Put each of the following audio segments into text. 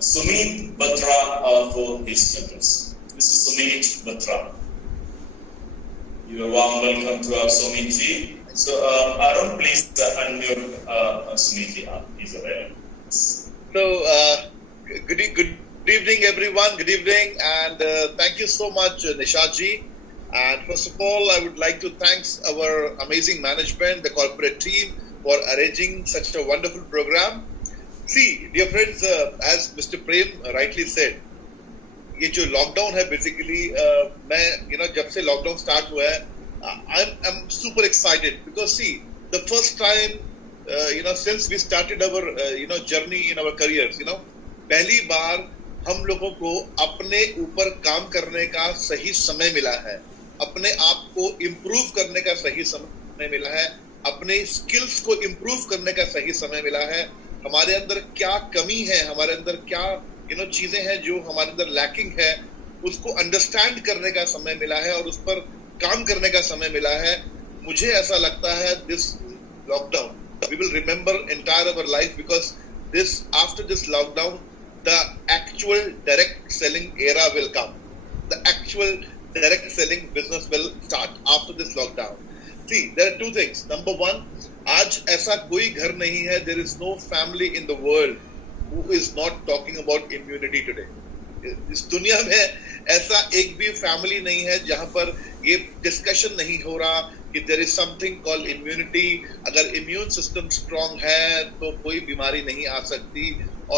Sumit Batra for his members. Mr. Sumit Batra. You are warm welcome to our Sumit ji. So, Arun, please unmute Sumit ji. He's available. So, good evening, everyone. Good evening, and thank you so much, Nishad ji. And first of all, I would like to thank our amazing management, the corporate team, for arranging such a wonderful program. See, dear friends, as Mr. Prem rightly said, ये जो lockdown है basically मैं जब से lockdown start हुआ है I'm super excited because see the first time since we started our journey in our careers पहली बार हम लोगों को अपने ऊपर काम करने का सही समय मिला है, अपने आप को इम्प्रूव करने का सही समय मिला है, अपने स्किल्स को इम्प्रूव करने का सही समय मिला है, हमारे अंदर क्या कमी है, हमारे अंदर क्या चीजें हैं जो हमारे अंदर लैकिंग है, उसको अंडरस्टैंड करने का समय मिला है और उस पर काम करने का समय मिला है. मुझे ऐसा लगता है this lockdown we will remember entire our life because this after this lockdown the actual direct selling era will come, the actual direct selling business will start after this lockdown. See there are two things. Number one, आज ऐसा कोई घर नहीं है, there is no family in the world who is not talking about immunity today. इस दुनिया में ऐसा एक भी फैमिली नहीं है जहां पर ये डिस्कशन नहीं हो रहा कि there is something called immunity. अगर immune system strong है तो कोई बीमारी नहीं आ सकती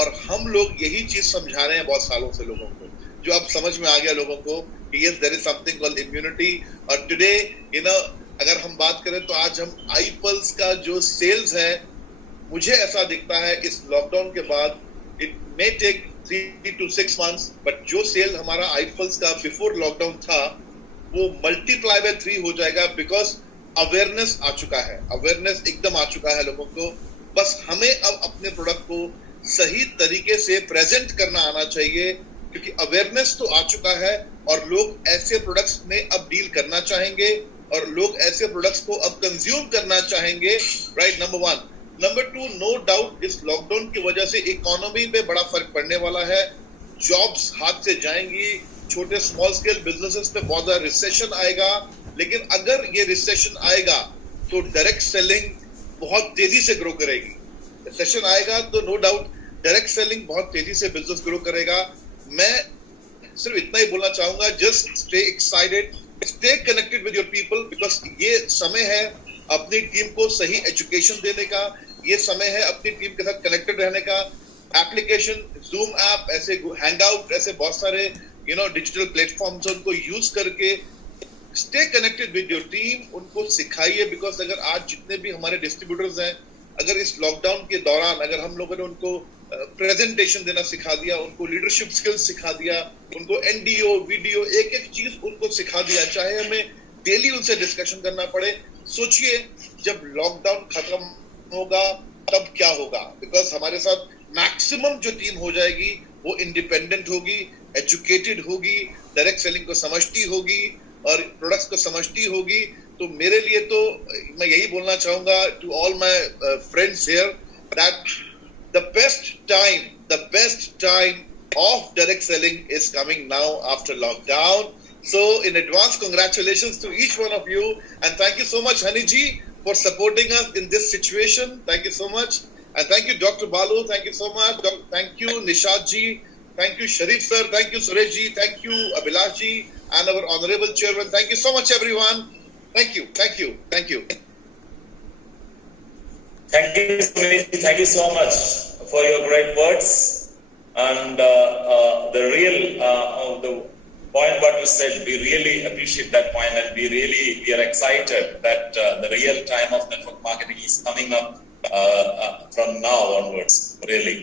और हम लोग यही चीज समझा रहे हैं बहुत सालों से लोगों को, जो अब समझ में आ गया लोगों को कि yes there is something called immunity. और today अगर हम बात करें तो आज हम iPulse का जो सेल्स है, मुझे ऐसा दिखता है इस लॉकडाउन के बाद it may take 3 to 6 months, but जो सेल हमारा iPulse का बिफोर लॉकडाउन था वो मल्टीप्लाई बाय 3 हो जाएगा बिकॉज अवेयरनेस आ चुका है, अवेयरनेस एकदम आ चुका है लोगों को. बस हमें अब अपने प्रोडक्ट को सही तरीके से प्रेजेंट करना आना चाहिए क्योंकि अवेयरनेस तो आ चुका है और लोग ऐसे प्रोडक्ट्स में अब डील करना चाहेंगे और लोग ऐसे प्रोडक्ट्स को अब कंज्यूम करना चाहेंगे. Right, number one. Number two, no doubt इस लॉकडाउन की वजह से इकोनॉमी पे बड़ा फर्क पड़ने वाला है, जॉब्स हाथ से जाएंगी, छोटे स्मॉल स्केल बिजनेसेस पे बहुत ज्यादा रिसेशन आएगा. लेकिन अगर ये रिसेशन आएगा तो डायरेक्ट सेलिंग बहुत तेजी से ग्रो करेगी. रिसेशन आएगा तो नो डाउट डायरेक्ट सेलिंग बहुत तेजी से बिजनेस ग्रो करेगा. मैं सिर्फ इतना ही बोलना चाहूंगा, just stay excited, stay connected with your people because ये समय है अपनी टीम को सही एजुकेशन देने का, ये समय है अपनी टीम के साथ कनेक्टेड रहने का. एप्लीकेशन, जूम ऐप, ऐसे हैंगआउट, ऐसे बहुत सारे डिजिटल प्लेटफॉर्म्स उनको यूज करके stay connected with your team, उनको सिखाइए बिकॉज अगर आज जितने भी हमारे डिस्ट्रीब्यूटर्स हैं, अगर इस लॉकडाउन के दौरान अगर हम लोगों ने उनको प्रेजेंटेशन देना सिखा दिया, उनको लीडरशिप स्किल्स सिखा दिया, उनको एनडीओ वीडियो एक एक चीज उनको सिखा दिया, चाहे हमें डेली उनसे डिस्कशन करना पड़े. सोचिए जब लॉकडाउन खत्म होगा तब क्या होगा, बिकॉज हमारे साथ मैक्सिमम जो टीम हो जाएगी वो इंडिपेंडेंट होगी, एजुकेटेड होगी, डायरेक्ट सेलिंग को समझती होगी और प्रोडक्ट्स को समझती होगी. तो मेरे लिए तो मैं यही बोलना चाहूंगा to all my friends here that the best time of direct selling is coming now after lockdown. So in advance, congratulations to each one of you and thank you so much Hani ji for supporting us in this situation. Thank you so much and thank you Dr. Balu, thank you so much. Thank you Nishad ji, thank you Sharif sir, thank you Suresh ji, thank you Abhilash ji and our honorable chairman. Thank you so much everyone. Thank you. Thank you so much for your great words and the point what you said, we really appreciate that point and we are excited that the real time of network marketing is coming up from now onwards, really.